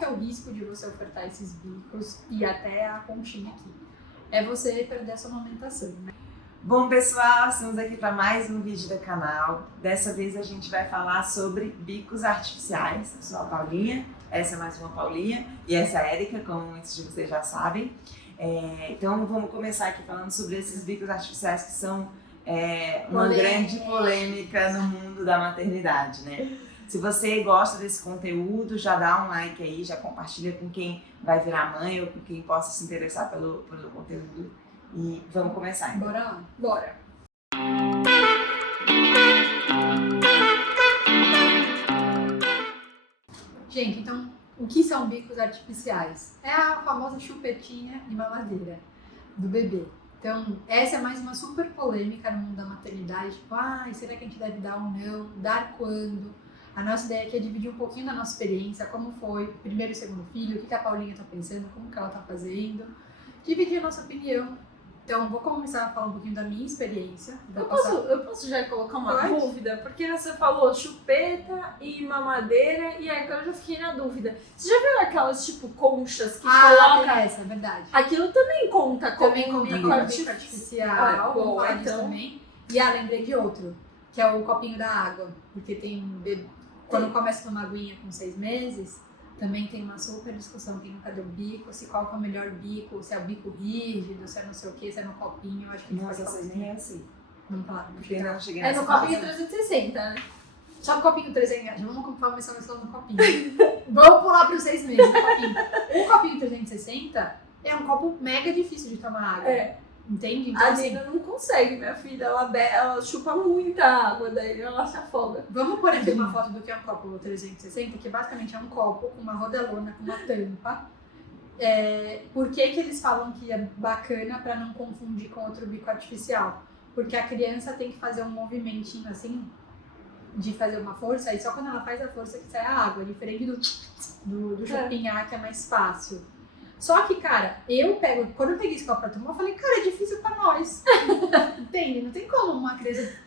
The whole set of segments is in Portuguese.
que é o risco de você ofertar esses bicos e até a conchinha aqui? É você perder a sua amamentação, né? Bom, pessoal, estamos aqui para mais um vídeo do canal. Dessa vez a gente vai falar sobre bicos artificiais. Eu sou a Paulinha, essa é mais uma Paulinha e essa é a Érica, como muitos de vocês já sabem. Então vamos começar aqui falando sobre esses bicos artificiais que são uma grande polêmica no mundo da maternidade, né? Se você gosta desse conteúdo, já dá um like aí, já compartilha com quem vai virar mãe ou com quem possa se interessar pelo conteúdo. E vamos começar, então. Bora lá? Bora! Gente, então, o que são bicos artificiais? É a famosa chupetinha de mamadeira do bebê. Então, essa é mais uma super polêmica no mundo da maternidade. Tipo, será que a gente deve dar ou não? Dar quando? A nossa ideia aqui é dividir um pouquinho da nossa experiência, como foi o primeiro e segundo filho, o que a Paulinha tá pensando, como que ela tá fazendo. Dividir a nossa opinião. Então, vou começar a falar um pouquinho da minha experiência. Eu posso já colocar uma dúvida? Porque você falou chupeta e mamadeira, e aí agora eu já fiquei na dúvida. Você já viu aquelas, tipo, conchas que coloca... essa, é verdade. Aquilo também conta como um bico artificial. Vamos falar disso também. E lembrei de outro, que é o copinho da água. Porque tem... Quando começa a tomar aguinha com 6 meses... Também tem uma super discussão, quem nunca deu bico, se qual que é o melhor bico, se é o bico rígido, se é não sei o que, se é no copinho, eu acho que a gente pode falar nem é assim. Vamos falar. Porque não cheguei nessa no copinho 360, né? Só no copinho 360, vamos começar a questão do copinho. Vamos pular para os 6 meses do copinho. O copinho 360 é um copo mega difícil de tomar água. Entende? Então, a Nina não consegue, minha filha, ela chupa muita água, daí ela se afoga. Vamos pôr aqui uma foto do que é um copo 360, que basicamente é um copo com uma rodelona, com uma tampa. Por que eles falam que é bacana para não confundir com outro bico artificial? Porque a criança tem que fazer um movimentinho assim, de fazer uma força, e só quando ela faz a força que sai a água, diferente do chupinhar, que é mais fácil. Só que, cara, quando eu peguei esse copo pra tomar, eu falei, cara, é difícil pra nós. Entende? Não tem como uma criança...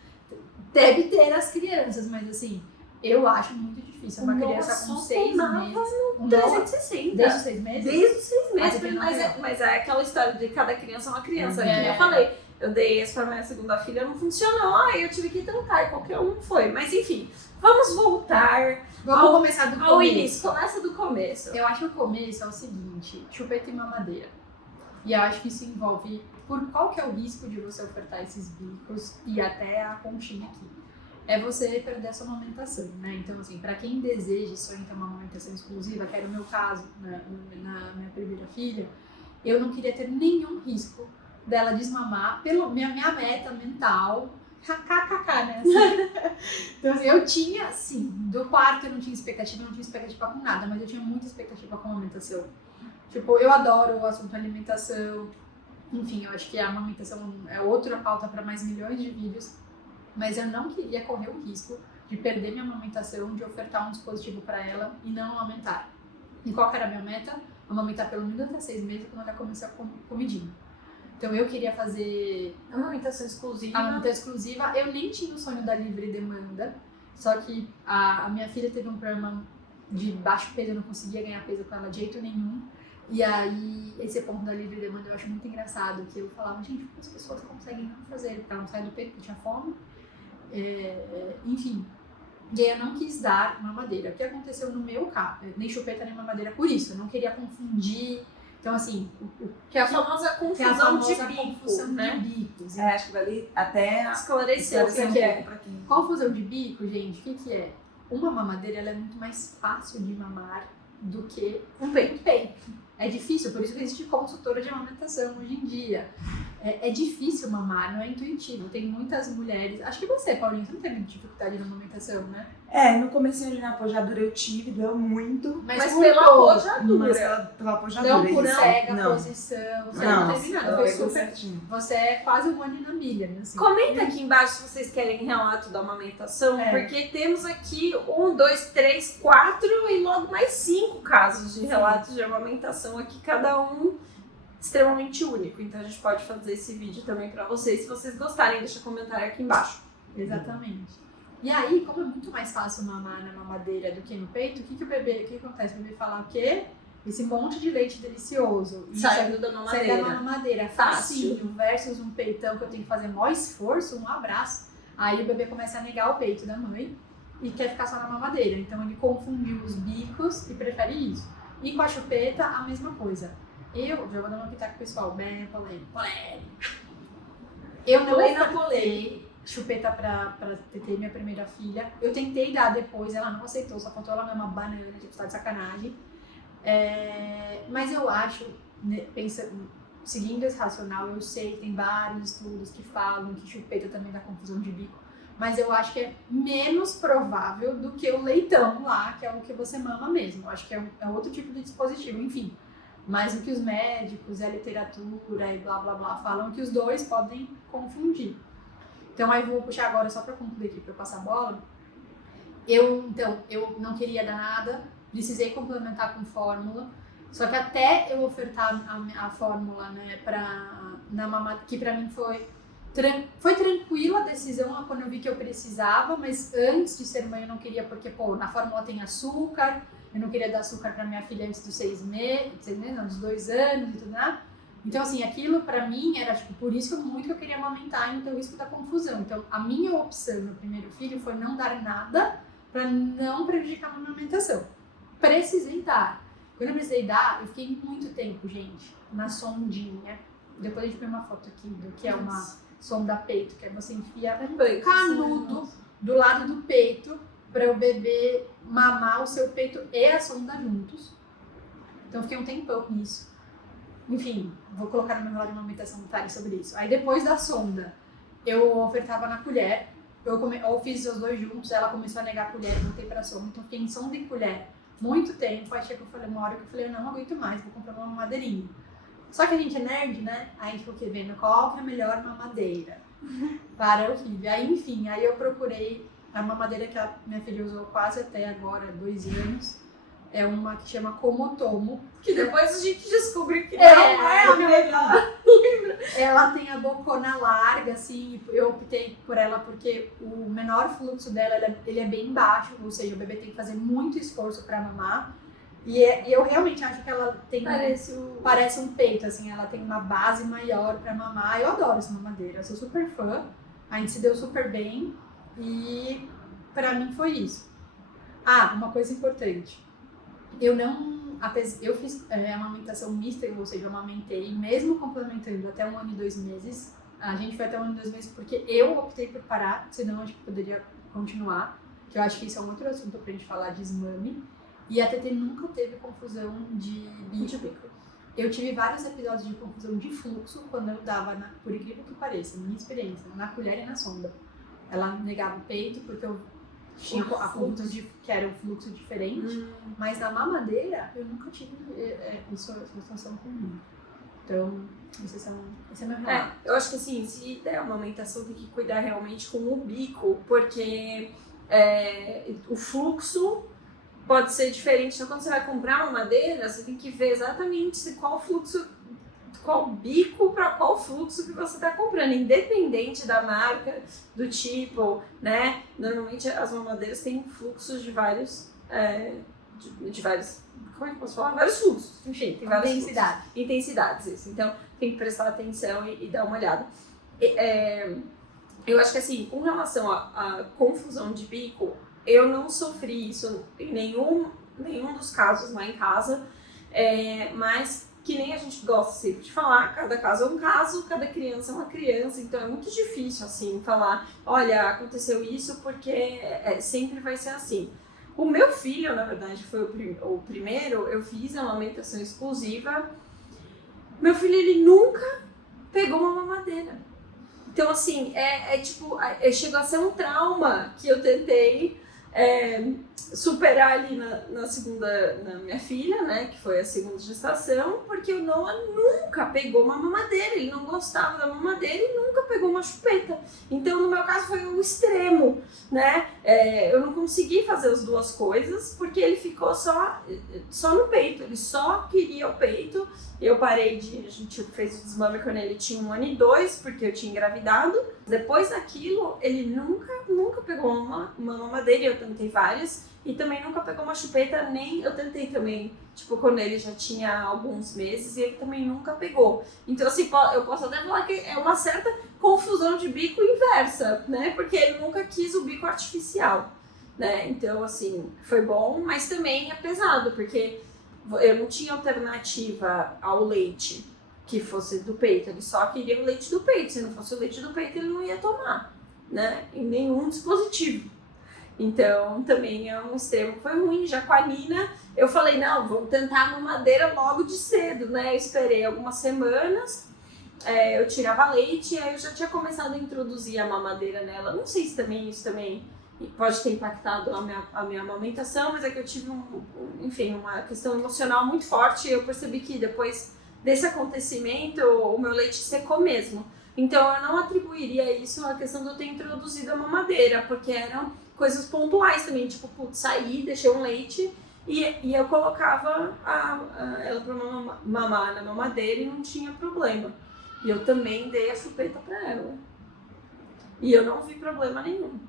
Deve ter as crianças, mas assim, eu acho muito difícil. Uma criança com 6 meses... No 360. Desde os 6 meses? Desde os 6 meses. Mas é aquela história de cada criança é uma criança. Que eu falei, eu dei esse pra minha segunda filha, não funcionou. Aí eu tive que tentar, e qualquer um foi. Mas enfim, vamos voltar... Vamos começar do começo. Início, começa do começo. Eu acho que o começo é o seguinte, chupeta e mamadeira. E eu acho que isso envolve qual que é o risco de você ofertar esses bicos e até a conchinha aqui. É você perder a sua amamentação, né? Então, assim, pra quem deseja e sonha ter uma amamentação exclusiva, que era o meu caso na minha primeira filha, eu não queria ter nenhum risco dela desmamar pela minha meta mental, kkk, né? Então, assim, eu tinha, assim, do parto eu não tinha expectativa com nada, mas eu tinha muita expectativa com a amamentação. Tipo, eu adoro o assunto alimentação, enfim, eu acho que a amamentação é outra pauta para mais milhões de vídeos, mas eu não queria correr o risco de perder minha amamentação, de ofertar um dispositivo para ela e não amamentar. E qual que era a minha meta? Amamentar pelo menos até 6 meses quando ela começar a comidinha. Então eu queria fazer amamentação exclusiva. Eu nem tinha o sonho da livre demanda, só que a minha filha teve um problema de baixo peso, eu não conseguia ganhar peso com ela de jeito nenhum. E aí, esse ponto da livre demanda eu acho muito engraçado, que eu falava, gente, como as pessoas conseguem não fazer? Porque ela não sai do peito, porque tinha fome. Enfim. E aí eu não quis dar mamadeira. O que aconteceu no meu caso? Nem chupeta nem mamadeira por isso. Eu não queria confundir. Então, assim, que é a famosa confusão de bico, né? De bicos. Acho que vale até esclarecer o que é. Confusão de bico, gente, o que é? Uma mamadeira ela é muito mais fácil de mamar do que um peito. É difícil, por isso que existe consultora de amamentação hoje em dia. É difícil mamar, não é intuitivo. Tem muitas mulheres... Acho que você, Paulinha, você não teve dificuldade na amamentação, né? No comecinho ali na apojadura eu tive, doeu muito. Mas pela apojadura. Mas pela apojadura. Não por cega, posição, você não teve nada. Foi super certinho. Você é quase um ano na milha, né? Assim. Comenta aqui embaixo se vocês querem relato da amamentação, porque temos aqui 1, 2, 3, 4 e logo mais 5 casos de relatos de amamentação aqui, cada um extremamente único. Então a gente pode fazer esse vídeo também pra vocês. Se vocês gostarem, deixa comentário aqui embaixo. Exatamente. E aí, como é muito mais fácil mamar na mamadeira do que no peito, o que acontece? O bebê fala o quê? Esse monte de leite delicioso. Saindo da mamadeira. Sai da mamadeira. Facinho versus um peitão que eu tenho que fazer maior esforço, um abraço. Aí o bebê começa a negar o peito da mãe e quer ficar só na mamadeira. Então ele confundiu os bicos e prefere isso. E com a chupeta, a mesma coisa. Eu, já vou dar uma pitaca pessoal, bem polêmico. Eu não ofertei chupeta pra Tetê, minha primeira filha. Eu tentei dar depois, ela não aceitou, só faltou ela mesma banana, tipo, tá de sacanagem. Mas eu acho, né, seguindo esse racional, eu sei que tem vários estudos que falam que chupeta também dá confusão de bico, mas eu acho que é menos provável do que o leitão lá, que é o que você mama mesmo. Eu acho que é outro tipo de dispositivo, enfim. Mas o que os médicos, a literatura e blá blá blá falam que os dois podem confundir. Então aí vou puxar agora só para concluir aqui, para eu passar a bola. Eu não queria dar nada, precisei complementar com fórmula, só que até eu ofertar a fórmula, né, na mamada, que pra mim foi tranquila a decisão quando eu vi que eu precisava, mas antes de ser mãe eu não queria, porque, na fórmula tem açúcar, eu não queria dar açúcar pra minha filha antes dos 6 meses, não, dos 2 anos e tudo, né? Então, assim, aquilo pra mim era, tipo, por isso que eu queria amamentar e não ter o risco da confusão. Então, a minha opção no primeiro filho foi não dar nada pra não prejudicar a amamentação. Precisei dar. Quando eu precisei dar, eu fiquei muito tempo, gente, na sondinha. Depois a gente põe uma foto aqui do que é uma sonda peito, que é você enfia um canudo do lado do peito para o bebê mamar o seu peito e a sonda juntos. Então eu fiquei um tempão nisso. Enfim, vou colocar no meu relatório de amamentação detalhes sobre isso. Aí depois da sonda, eu ofertava na colher. Eu fiz os dois juntos, ela começou a negar a colher, voltei pra sonda. Então fiquei em sonda e colher muito tempo. Aí chegou, uma hora que eu falei, eu não aguento mais, vou comprar uma mamadeirinha. Só que a gente é nerd, né? Aí a gente ficou vendo qual que é a melhor mamadeira para o filho. Aí, enfim, aí eu procurei a mamadeira que a minha filha usou quase até agora, 2 anos. É uma que chama Comotomo. Que depois a gente descobriu que não é a melhor. Ela tem a bocona larga, assim, eu optei por ela porque o menor fluxo dela, ele é bem baixo, ou seja, o bebê tem que fazer muito esforço para mamar. E eu realmente acho que ela tem parece um peito, assim, ela tem uma base maior para mamar. Eu adoro essa mamadeira, eu sou super fã, a gente se deu super bem e pra mim foi isso. Uma coisa importante. Eu fiz amamentação mista, ou seja, eu amamentei, mesmo complementando até 1 ano e 2 meses. A gente foi até 1 ano e 2 meses porque eu optei por parar, senão acho que poderia continuar. Que eu acho que isso é um outro assunto pra gente falar de desmame. E a Tetê nunca teve confusão de bico. Eu tive vários episódios de confusão de fluxo quando eu dava, por incrível que pareça, minha experiência, na colher e na sonda. Ela negava o peito porque eu tinha a fluxo que era um fluxo diferente, mas na mamadeira eu nunca tive essa situação comigo. Então, esse é meu relato. Eu acho que assim, se der uma amamentação tem que cuidar realmente com o bico, porque o fluxo pode ser diferente. Então, quando você vai comprar uma madeira, você tem que ver exatamente qual bico para qual fluxo que você está comprando, independente da marca, do tipo, né? Normalmente as mamadeiras têm fluxos de vários, como é que eu posso falar? Vários fluxos, enfim, tem várias intensidades, isso. Então, tem que prestar atenção e dar uma olhada. Eu acho que assim, com relação à confusão de bico, eu não sofri isso em nenhum dos casos lá em casa, mas que nem a gente gosta sempre de falar, cada caso é um caso, cada criança é uma criança, então é muito difícil assim falar, olha, aconteceu isso porque sempre vai ser assim. O meu filho, na verdade, foi o primeiro, eu fiz a amamentação exclusiva. Meu filho, ele nunca pegou uma mamadeira. Então, assim, chegou a ser um trauma que eu tentei superar ali na minha filha, né, que foi a segunda gestação, porque o Noah nunca pegou uma mamadeira, ele não gostava da mamadeira e nunca pegou uma chupeta. Então, no meu caso, foi o extremo, né, eu não consegui fazer as duas coisas, porque ele ficou só no peito, ele só queria o peito. Eu parei a gente fez o desmame quando ele tinha 1 ano e 2, porque eu tinha engravidado. Depois daquilo, ele nunca pegou uma mamadeira, eu tentei várias, e também nunca pegou uma chupeta, nem eu tentei também, tipo, quando ele já tinha alguns meses, e ele também nunca pegou. Então, assim, eu posso até falar que é uma certa confusão de bico inversa, né? Porque ele nunca quis o bico artificial, né? Então, assim, foi bom, mas também é pesado, porque eu não tinha alternativa ao leite que fosse do peito, ele só queria o leite do peito. Se não fosse o leite do peito, ele não ia tomar, né? Em nenhum dispositivo. Então, também é um extremo que foi ruim. Já com a Nina, eu falei, não, vamos tentar a mamadeira logo de cedo, né? Eu esperei algumas semanas, eu tirava leite, aí eu já tinha começado a introduzir a mamadeira nela. Não sei se também isso também pode ter impactado a minha amamentação, mas é que eu tive, enfim, uma questão emocional muito forte. Eu percebi que depois desse acontecimento, o meu leite secou mesmo. Então, eu não atribuiria isso à questão de eu ter introduzido a mamadeira, porque eram coisas pontuais também, tipo, putz, saí, deixei um leite e eu colocava ela pra mamar na mamadeira e não tinha problema. E eu também dei a chupeta pra ela. E eu não vi problema nenhum.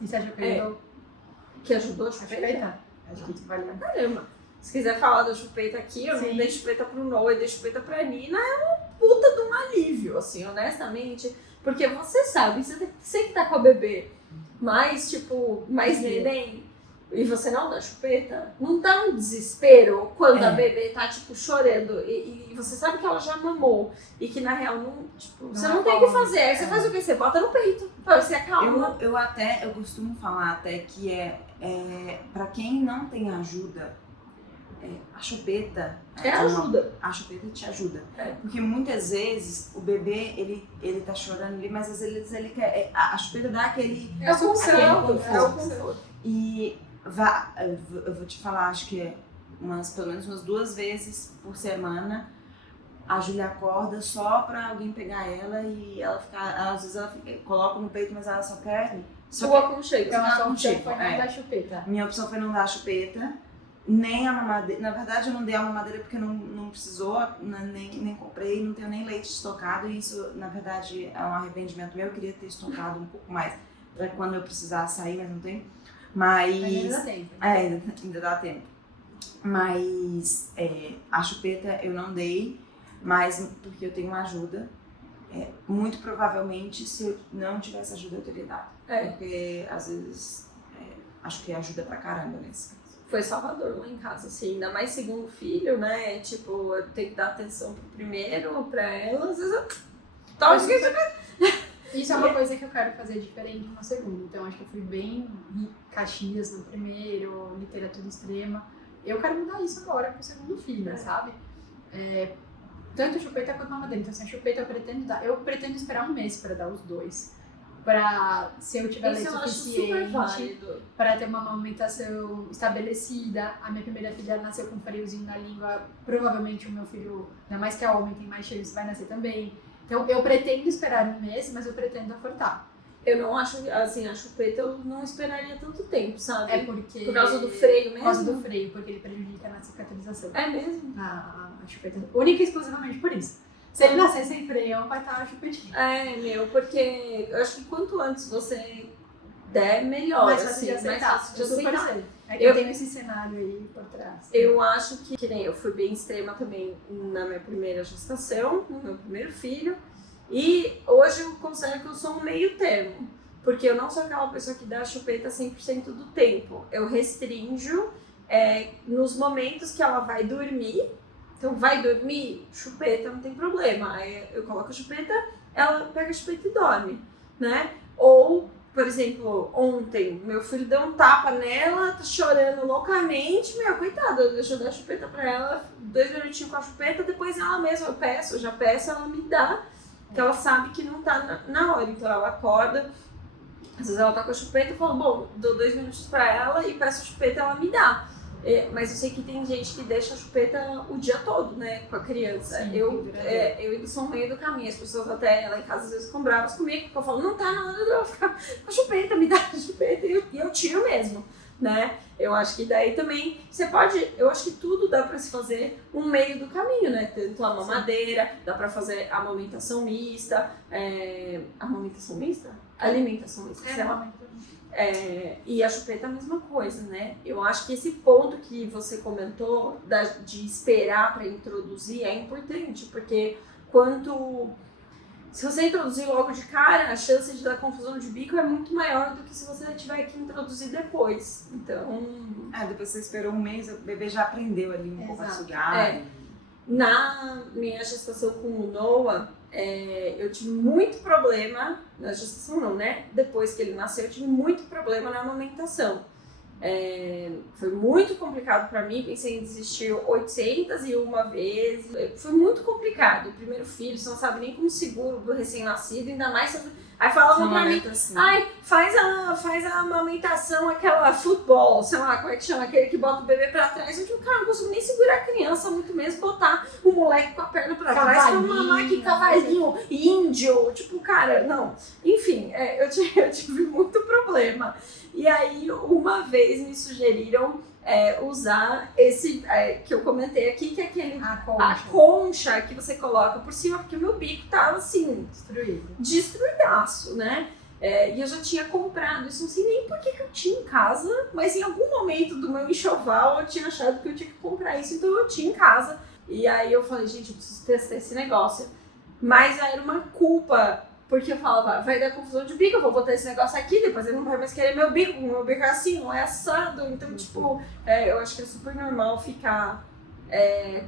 E você acha que ajudou? Que ajudou a chupeta? Acho que isso vale a Caramba. Se quiser falar da chupeta aqui, eu Sim. não dei chupeta pro Noah e dei chupeta pra Nina, é uma puta de um alívio, assim, honestamente. Porque você sabe, você que tá com a bebê, mais neném, e você não dá chupeta, não dá um desespero quando a bebê tá, tipo, chorando e você sabe que ela já mamou e que, na real, não, tipo, você não tem o que fazer. Aí você faz o quê? Você bota no peito, pra você acalma. Eu costumo falar até que pra quem não tem ajuda, a chupeta ajuda. A chupeta te ajuda. É. Porque muitas vezes o bebê, ele tá chorando ali, mas às vezes ele quer. A chupeta dá aquele. É o conforto. E eu vou te falar, acho que pelo menos umas 2 vezes por semana, a Júlia acorda só pra alguém pegar ela e ela às vezes ela coloca no peito, mas ela só quer. O aconchego. Então, a sua opção aconchego, foi não dar chupeta. Minha opção foi não dar a chupeta, nem a mamadeira. Na verdade, eu não dei a mamadeira porque não precisou, nem comprei, não tenho nem leite estocado. E isso, na verdade, é um arrependimento meu. Eu queria ter estocado um pouco mais para quando eu precisar sair, mas não tenho. Mas ainda dá tempo. Ainda dá tempo. Mas a chupeta eu não dei, mas porque eu tenho uma ajuda. Muito provavelmente, se eu não tivesse ajuda, eu teria dado. Porque, às vezes, acho que ajuda pra caramba nesse caso. Foi salvador lá em casa, assim, ainda mais segundo filho, né? Tipo, eu tenho que dar atenção pro primeiro, pra ela, às vezes Isso é uma coisa que eu quero fazer diferente no segundo. Então, acho que eu fui bem Caxias no primeiro, literatura extrema. Eu quero mudar isso agora pro segundo filho, sabe? Tanto chupeta quanto mamadeira. Então, assim, a chupeta eu pretendo esperar 1 mês pra dar os 2. Pra, se eu tiver leite suficiente, para ter uma amamentação estabelecida. A minha primeira filha nasceu com um friozinho na língua. Provavelmente o meu filho, ainda mais que é homem, tem mais cheios, vai nascer também. Então, eu pretendo esperar 1 mês, mas eu pretendo afortar. Eu não acho, assim, a chupeta eu não esperaria tanto tempo, sabe? Porque... Por causa do freio mesmo? Por causa do freio, porque ele prejudica na cicatrização. É mesmo? A chupeta, única e exclusivamente por isso. Se ele nascer sem freio, vai estar a chupetinha. Porque eu acho que quanto antes você der, melhor. Mais assim, fácil de mais aceitar. fácil de aceitar. É que eu tenho esse cenário aí por trás. Eu acho que nem eu fui bem extrema também na minha primeira gestação, no meu primeiro filho. E hoje eu considero que eu sou um meio termo. Porque eu não sou aquela pessoa que dá a chupeta 100% do tempo. Eu restringo nos momentos que ela vai dormir. Então, vai dormir, chupeta, não tem problema. Aí eu coloco a chupeta, ela pega a chupeta e dorme, né? Ou, por exemplo, ontem, meu filho deu um tapa nela, tá chorando loucamente. Coitada, deixa eu dar a chupeta pra ela, 2 minutinhos com a chupeta, depois ela mesma, eu já peço, ela me dá, que ela sabe que não tá na hora. Então, ela acorda, às vezes ela tá com a chupeta, eu falo, bom, dou 2 minutos pra ela e peço a chupeta, ela me dá. Mas eu sei que tem gente que deixa a chupeta o dia todo, né, com a criança. Sim, eu sou no meio do caminho. As pessoas até lá em casa às vezes ficam bravas comigo, porque eu falo, não tá na hora de eu ficar com a chupeta, me dá a chupeta. E eu tiro mesmo. né? Eu acho que daí também você pode, eu acho que tudo dá para se fazer um meio do caminho, né? Tanto a mamadeira, dá para fazer amamentação mista, amamentação mista? Alimentação mista, sei lá. E a chupeta é a mesma coisa, né? Eu acho que esse ponto que você comentou de esperar para introduzir é importante, porque se você introduzir logo de cara, a chance de dar confusão de bico é muito maior do que se você tiver que introduzir depois. Então... depois você esperou um mês, o bebê já aprendeu ali um pouco a sugar. Na minha gestação com o Noah, eu tive muito problema, na gestação não, né? Depois que ele nasceu, eu tive muito problema na amamentação. Foi muito complicado pra mim, pensei em desistir 801 vezes, foi muito complicado. O primeiro filho, você não sabe nem como seguro do recém-nascido, ainda mais... Aí falavam pra mim, ai, faz a amamentação, aquela futebol, sei lá, como é que chama, aquele que bota o bebê pra trás. Eu digo, cara, não consigo nem segurar a criança, muito menos botar o moleque com a perna pra trás pra mamar, que cavalinho, índio, tipo, cara, não. Enfim, eu tive muito problema. E aí, uma vez me sugeriram usar esse que eu comentei aqui, que é aquele a concha que você coloca por cima, porque o meu bico tava assim, destruidaço, né? E eu já tinha comprado isso, não sei nem por que eu tinha em casa, mas em algum momento do meu enxoval eu tinha achado que eu tinha que comprar isso, então eu tinha em casa. E aí eu falei, gente, eu preciso testar esse negócio. Mas era uma culpa, porque eu falava, vai dar confusão de bico, eu vou botar esse negócio aqui, depois ele não vai mais querer meu bico é assim, não é assado. Então, tipo, eu acho que é super normal ficar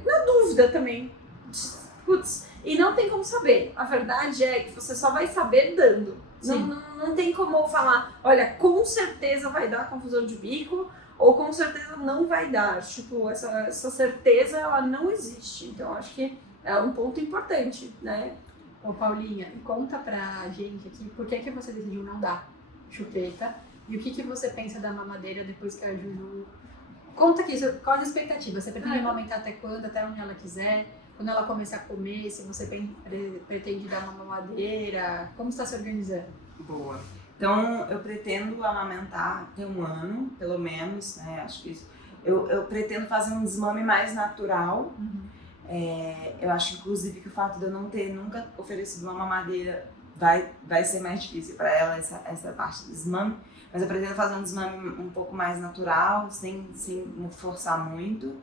na dúvida também. Putz, e não tem como saber. A verdade é que você só vai saber dando. Não tem como falar, olha, com certeza vai dar confusão de bico, ou com certeza não vai dar. Tipo, essa certeza, ela não existe. Então, acho que é um ponto importante, né? Ô Paulinha, conta pra gente aqui por que você decidiu não dar chupeta e o que você pensa da mamadeira depois que a Juju... Conta aqui, quais as expectativas? Você pretende amamentar até quando? Até onde ela quiser? Quando ela começar a comer, se você pretende dar uma mamadeira? Como está se organizando? Boa. Então, eu pretendo amamentar até 1 ano, pelo menos, né? Acho que isso. Eu pretendo fazer um desmame mais natural. Eu acho, inclusive, que o fato de eu não ter nunca oferecido uma mamadeira vai ser mais difícil para ela, essa parte do desmame. Mas eu pretendo fazer um desmame um pouco mais natural, sem me forçar muito.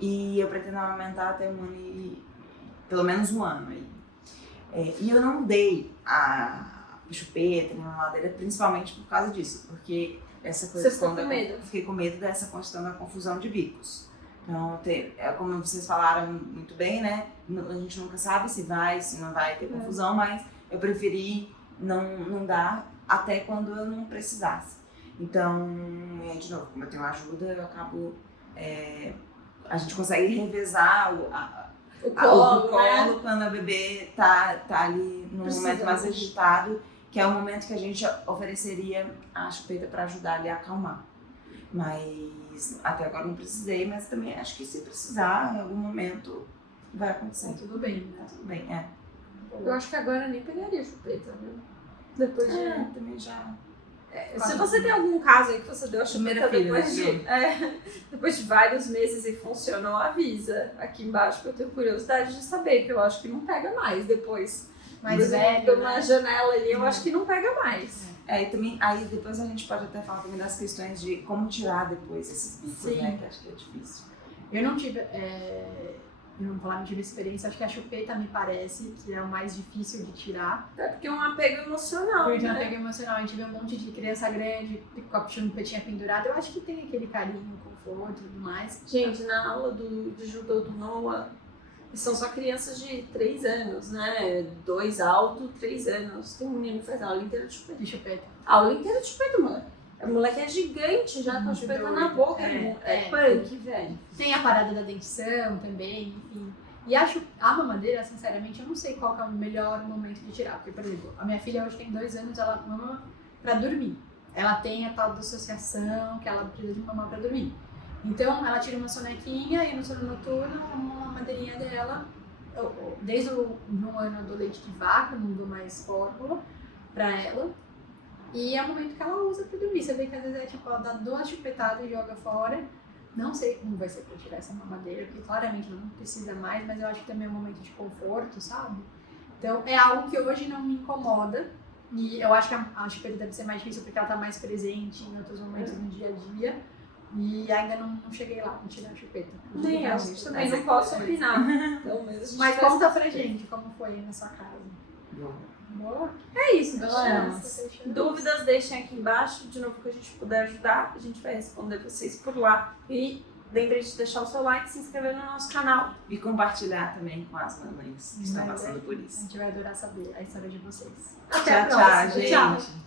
E eu pretendo amamentar até 1 ano pelo menos 1 ano aí. E eu não dei a chupeta, nem a mamadeira, principalmente por causa disso, porque essa coisa... Você ficou com medo? Eu fiquei com medo dessa questão da confusão de bicos. Então, como vocês falaram muito bem, né? A gente nunca sabe se não vai ter confusão, mas eu preferi não dar até quando eu não precisasse. Então, de novo, como eu tenho ajuda, eu acabo... a gente consegue revezar o colo, né? Quando a bebê tá ali num momento mais agitado, que é o momento que a gente ofereceria a chupeta para ajudar ele a acalmar. Mas até agora não precisei, mas também acho que se precisar, em algum momento vai acontecer. Tá tudo bem, né? Tá tudo bem, Eu acho que agora nem pegaria chupeta, viu? Depois de... também já... se você tem algum caso aí que você deu a chupeta filha, depois de vários meses e funcionou, avisa aqui embaixo, que eu tenho curiosidade de saber, que eu acho que não pega mais depois. Mas velho, uma janela ali, eu acho que não pega mais. E também, aí depois a gente pode até falar também das questões de como tirar depois esses bicos, né? Que acho que é difícil. Eu não tive, não tive experiência, acho que a chupeta me parece que é o mais difícil de tirar. Até porque é um apego emocional, Porque é um apego emocional, a gente vê um monte de criança grande com a chupetinha pendurada, eu acho que tem aquele carinho, conforto e tudo mais. Gente, na aula de judô do Noah, são só crianças de 3 anos, né? 2 alto, 3 anos. Tem um menino que faz a aula inteira de chupeta. De chupeta. A aula inteira de chupeta, mano. O moleque é gigante já, com a chupeta na boca. É punk, velho. Tem a parada da dentição também, enfim. E a mamadeira, sinceramente, eu não sei qual que é o melhor momento de tirar. Porque, por exemplo, a minha filha hoje tem 2 anos, ela mama pra dormir. Ela tem a tal da associação que ela precisa de mamar pra dormir. Então, ela tira uma sonequinha e no sono noturno, uma madeirinha dela, desde 1 ano do leite de vaca, não dou mais fórmula pra ela. E é o momento que ela usa pra dormir. Você vê que às vezes é tipo, ela dá 2 chupetadas e joga fora. Não sei como vai ser pra tirar essa mamadeira, porque claramente ela não precisa mais, mas eu acho que também é um momento de conforto, sabe? Então é algo que hoje não me incomoda. E eu acho que a chupeta deve ser mais difícil porque ela tá mais presente em outros momentos no dia a dia. E ainda não cheguei lá pra tirar a chupeta. Nem eu, também não posso opinar. Então, mesmo Mas conta pra gente como foi aí na sua casa. Boa. É isso, galera. Dúvidas, deixem aqui embaixo. De novo, que a gente puder ajudar, a gente vai responder vocês por lá. E lembre de deixar o seu like, se inscrever no nosso canal. E compartilhar também com as mamães que estão passando por A isso. gente vai adorar saber a história de vocês. Tchau, tchau, gente. Tchau.